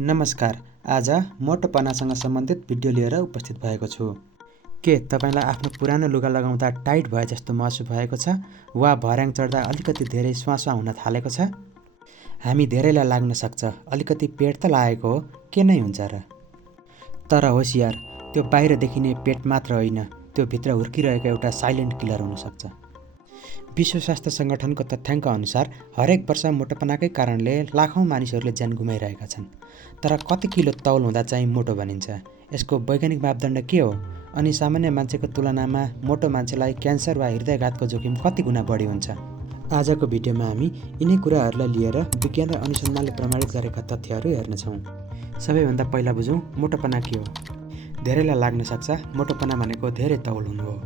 नमस्कार। आज मोटोपनासँग सम्बन्धित भिडियो लिएर उपस्थित भएको छु। के तपाईलाई आफ्नो पुरानो लुगा लगाउँदा टाइट भए जस्तो महसुस भएको छ वा भर्याङ चढ्दा अलिकति धेरै स्वास्वा हुन थालेको छ? हामी धेरैलाई लाग्न सक्छ, अलिकति पेट त लागेको हो, के नै हुन्छ र? तर होशियार, त्यो बाहिर देखिने पेट मात्र होइन, त्यो भित्र हुर्किरहेको एउटा साइलेन्ट किलर हुनसक्छ। विश्व स्वास्थ्य सङ्गठनको तथ्याङ्क अनुसार हरेक वर्ष मोटोपनाकै कारणले लाखौँ मानिसहरूले ज्यान गुमाइरहेका छन्। तर कति किलो तौल हुँदा चाहिँ मोटो भनिन्छ? यसको वैज्ञानिक मापदण्ड के हो? अनि सामान्य मान्छेको तुलनामा मोटो मान्छेलाई क्यान्सर वा हृदयघातको जोखिम कति गुणा बढी हुन्छ? आजको भिडियोमा हामी यिनै कुराहरूलाई लिएर विज्ञान र अनुसन्धानले प्रमाणित गरेका तथ्यहरू हेर्नेछौँ। सबैभन्दा पहिला बुझौँ मोटोपना के हो। धेरैलाई लाग्न सक्छ मोटोपना भनेको धेरै तौल हुनु हो।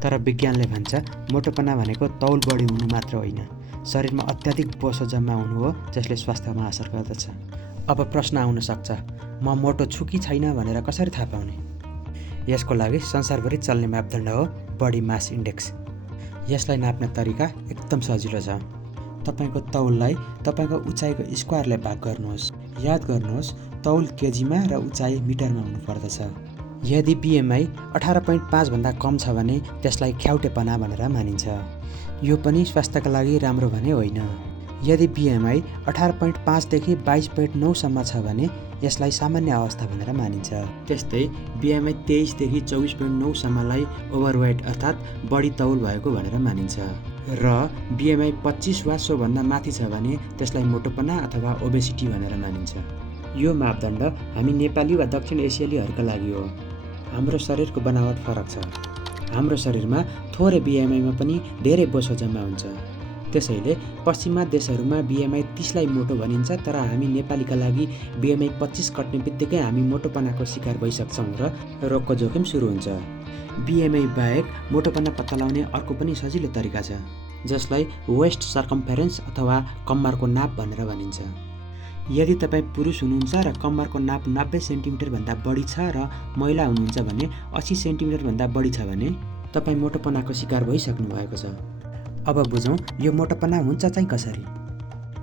तर विज्ञानले भन्छ मोटोपना भनेको तौल बढी हुनु मात्र होइन, शरीरमा अत्याधिक बोसो जम्मा हुनु हो जसले स्वास्थ्यमा असर गर्दछ। अब प्रश्न आउन सक्छ, म मोटो छु कि छैन भनेर कसरी थाहा पाउने? यसको लागि संसारभरि चल्ने मापदण्ड हो बडी मास इन्डेक्स। यसलाई नाप्ने तरिका एकदम सजिलो छ। तपाईँको तौललाई तपाईँको उचाइको स्क्वायरले भाग गर्नुहोस्। याद गर्नुहोस्, तौल केजीमा र उचाइ मिटरमा हुनुपर्दछ। यदि बिएमआई 18.5 भन्दा कम छ भने त्यसलाई ख्याउटेपना भनेर मानिन्छ। यो पनि स्वास्थ्यका लागि राम्रो भने होइन। यदि बिएमआई 18.5 देखि 22.9 सम्म छ भने यसलाई सामान्य अवस्था भनेर मानिन्छ। त्यस्तै बिएमआई 23 देखि 24.9 सम्मलाई ओभरवेट अर्थात् बढी तौल भएको भनेर मानिन्छ। र बिएमआई 25 वा सोभन्दा माथि छ भने त्यसलाई मोटोपना अथवा ओबेसिटी भनेर मानिन्छ। यो मापदण्ड हामी नेपाली वा दक्षिण एसियालीहरूका लागि हो। हाम्रो शरीरको बनावट फरक छ। हाम्रो शरीरमा थोरै बिएमआईमा पनि धेरै बोसो जम्मा हुन्छ। त्यसैले पश्चिमा देशहरूमा बिएमआई 30 लाई मोटो भनिन्छ, तर हामी नेपालीका लागि बिएमआई 25 कट्ने बित्तिकै हामी मोटोपनाको शिकार भइसक्छौँ र रोगको जोखिम सुरु हुन्छ। बिएमआई बाहेक मोटोपना पत्ता लगाउने अर्को पनि सजिलो तरिका छ, जसलाई वेस्ट सर्कम्फेरेन्स अथवा कम्मरको नाप भनेर भनिन्छ। यदि तपाईँ पुरुष हुनुहुन्छ र कम्मरको नाप 90 सेन्टिमिटर भन्दा बढी छ र महिला हुनुहुन्छ भने 80 सेन्टिमिटर भन्दा बढी छ भने तपाईँ मोटोपनाको शिकार भइसक्नु भएको छ। अब बुझौँ यो मोटोपना हुन्छ चाहिँ कसरी।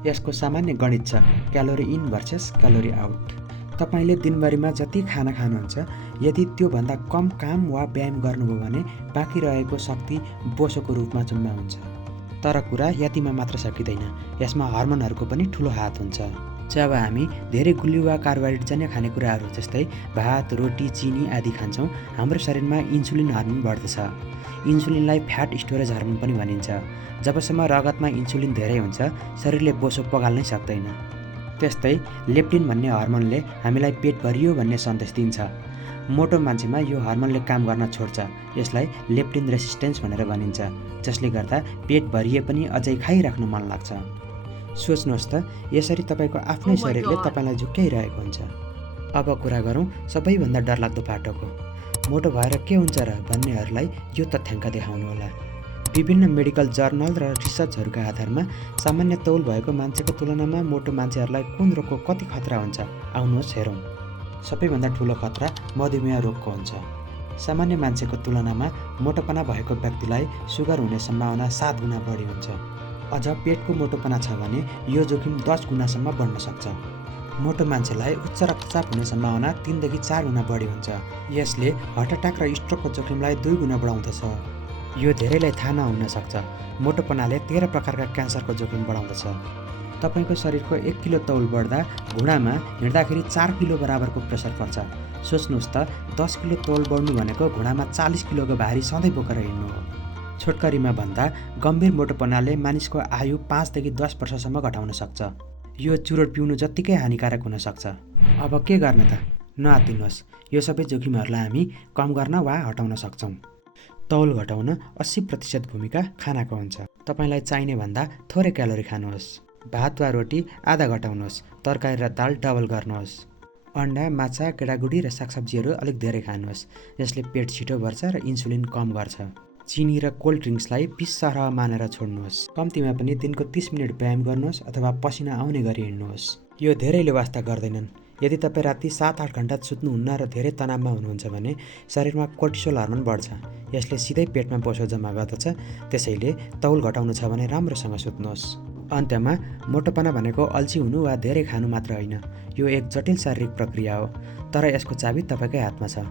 यसको सामान्य गणित छ calorie in versus calorie out. तपाईँले दिनभरिमा जति खाना खानुहुन्छ, यदि त्योभन्दा कम काम वा व्यायाम गर्नुभयो भने बाँकी रहेको शक्ति बोसोको रूपमा जम्मा हुन्छ। तर कुरा यतिमा मात्र सकिँदैन, यसमा हर्मोनहरूको पनि ठुलो हात हुन्छ। जब हामी धेरै गुलियो वा कार्बोहाइड्रेटजन्य खानेकुराहरू जस्तै भात, रोटी, चिनी आदि खान्छौँ, हाम्रो शरीरमा इन्सुलिन हर्मोन बढ्दछ। इन्सुलिनलाई फ्याट स्टोरेज हर्मोन पनि भनिन्छ। जबसम्म रगतमा इन्सुलिन धेरै हुन्छ, शरीरले बोसो पगाल्नै सक्दैन। त्यस्तै लेप्टिन भन्ने हर्मोनले हामीलाई पेट भरियो भन्ने सन्देश दिन्छ। मोटो मान्छेमा यो हर्मोनले काम गर्न छोड्छ। यसलाई लेप्टिन रेसिस्टेन्स भनेर भनिन्छ, जसले गर्दा पेट भरिए पनि अझै खाइराख्न मन लाग्छ। सोच्नुहोस् त, यसरी तपाईँको आफ्नै शरीरले तपाईँलाई झुक्क्याइरहेको हुन्छ। अब कुरा गरौँ सबैभन्दा डरलाग्दो पाटोको। मोटो भएर के हुन्छ र भन्नेहरूलाई यो तथ्याङ्क देखाउनुहोला। विभिन्न मेडिकल जर्नल र रिसर्चहरूका आधारमा सामान्य तौल भएको मान्छेको तुलनामा मोटो मान्छेहरूलाई कुन रोगको कति खतरा हुन्छ, आउनुहोस् हेरौँ। सबैभन्दा ठुलो खतरा मधुमेह रोगको हुन्छ। सामान्य मान्छेको तुलनामा मोटोपना भएको व्यक्तिलाई सुगर हुने सम्भावना 7 गुणा बढी हुन्छ। अझ पेटको मोटोपना छ भने यो जोखिम 10 गुणासम्म बढ्न सक्छ। मोटो मान्छेलाई उच्च रक्तचाप हुने सम्भावना 3 देखि 4 गुणा बढी हुन्छ। यसले हार्ट अट्याक र स्ट्रोकको जोखिमलाई 2 गुणा बढाउँदछ। यो धेरैलाई थाहा नहुन सक्छ, मोटोपनाले 13 प्रकारका क्यान्सरको जोखिम बढाउँदछ। तपाईँको शरीरको 1 किलो तौल बढ्दा घुँडामा हिँड्दाखेरि 4 किलो बराबरको प्रेसर पर्छ। सोच्नुहोस् त, 10 किलो तौल बढ्नु भनेको घुँडामा 40 किलोको भारी सधैँ बोकेर हिँड्नु हो। छोटकरीमा भन्दा गम्भीर मोटोपनाले मानिसको आयु 5 देखि 10 वर्षसम्म घटाउन सक्छ। यो चुरोट पिउनु जत्तिकै हानिकारक हुन सक्छ। अब के गर्ने त? नआत्तिनुहोस्, यो सबै जोखिमहरूलाई हामी कम गर्न वा हटाउन सक्छौँ। तौल घटाउन 80% भूमिका खानाको हुन्छ। तपाईँलाई चाहिने भन्दा थोरै क्यालोरी खानुहोस्। भात वा रोटी आधा घटाउनुहोस्। तरकारी र दाल डबल गर्नुहोस्। अन्डा, माछा, गेडागुडी र सागसब्जीहरू अलिक धेरै खानुहोस्। यसले पेट छिटो भर्छ र इन्सुलिन कम गर्छ। चिनी र कोल्ड ड्रिङ्क्सलाई 20 सरह मानेर छोड्नुहोस्। कम्तीमा पनि दिनको 30 मिनट व्यायाम गर्नुहोस् अथवा पसिना आउने गरी हिँड्नुहोस्। यो धेरैले वास्ता गर्दैनन्। यदि तपाईँ राति 7-8 घण्टा सुत्नुहुन्न र धेरै तनावमा हुनुहुन्छ भने शरीरमा कोर्टिसोल हर्मोन बढ्छ। यसले सिधै पेटमा बोसो जम्मा गर्दछ। त्यसैले तौल घटाउनु छ भने राम्रोसँग सुत्नुहोस्। अन्त्यमा मोटोपना भनेको अल्छी हुनु वा धेरै खानु मात्र होइन, यो एक जटिल शारीरिक प्रक्रिया हो। तर यसको चाबी तपाईँकै हातमा छ।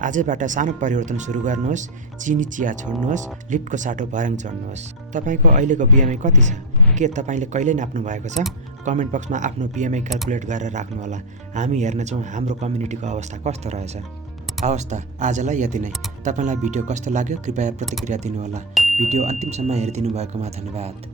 आजैबाट सानो परिवर्तन सुरु गर्नुहोस्, चिनी चिया छोड्नुहोस्, लिफ्टको साटो भर्याङ चढ्नुहोस्। तपाईँको अहिलेको बिएमआई कति छ? के तपाईँले कहिल्यै नाप्नु भएको छ? कमेन्ट बक्समा आफ्नो बिएमआई क्याल्कुलेट गरेर राख्नुहोला। हामी हेर्नेछौँ हाम्रो कम्युनिटीको अवस्था कस्तो रहेछ। हवस् त, आजलाई यति नै। तपाईँलाई भिडियो कस्तो लाग्यो कृपया प्रतिक्रिया दिनुहोला। भिडियो अन्तिमसम्म हेरिदिनु भएकोमा धन्यवाद।